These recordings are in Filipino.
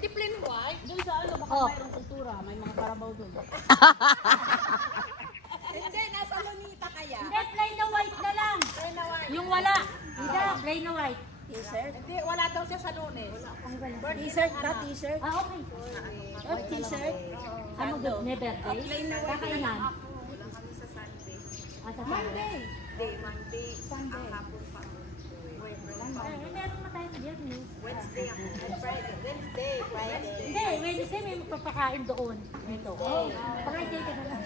di plain white. Doon sa ano, baka mayroong kultura. May mga Carabao doon. Hindi, nasa Lunita kaya. Hindi, plain na white na lang. Plain na white. Yung wala. Hindi, plain na white. T-shirt? Hindi, wala daw siya sa Lunes. T-shirt ka, t-shirt? Ah, okay. T-shirt? Ano doon? May birthday? Kakainan. Monday. Monday. Sunday. Meron na tayong biyernes. Wednesday. Wednesday. Friday. Hindi, Wednesday may magpapakain doon. Dito. Friday ka na lang.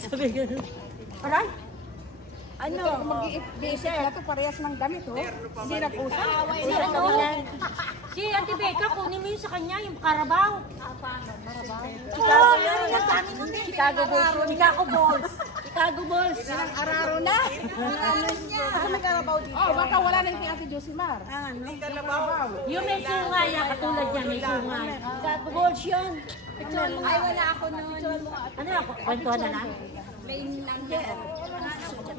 Sabi ko. Aray! Ano? Mag-i-basic na to, parehas ng damit, oh. Hindi nag-usap. Si ano? Si Ate Becca, kunin mo yun sa kanya, yung Carabao. Chicago yun. Chicago Bulls. Chicago Bulls. Chicago Bulls. Ilang araro na. Ano may Carabao dito? Oh, baka wala na yung Ate Josimar. Ano? Carabao. Yung may sunga yan, katulad niya, may sunga. Chicago Bulls yun. Ay, wala ako noon. Ano ako? Kwentuhan na lang? Plain lang yan.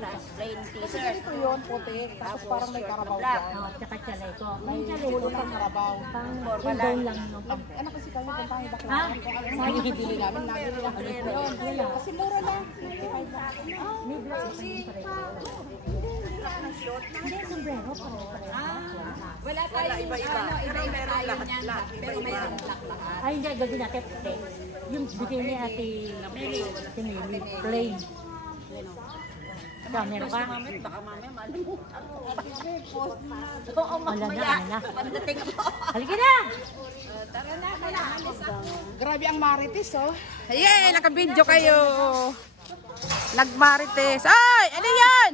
Plain Kasi t-shirt. ganito yun, puti. Tapos parang may Carabao dyan. Oo, tsaka chaleco. May Yung chaleco, ulo ng Carabao. yung gown lang. No? Ano kasi kami puntahan yung Ha? bakla. Kung ano yung bibili namin, nabili lang kami yun. Kasi mura lang. May black pa yung pareho. Hindi, sombrero pa rin. Wala tayong iba-iba. Iba-iba tayo niyan. Pero mayroong black lahat. Ay, hindi, gawin natin. Yung bigay ni Ate Meli, plain. Ikaw, meron ka? Baka mamaya malimutan mo. Oo, wala na, wala na. Pagdating mo. Halika na! Tara na, kaya alis ako. Grabe ang marites, oh. Yay! Naka-video kayo. Nag-marites. Ay! Ano yan?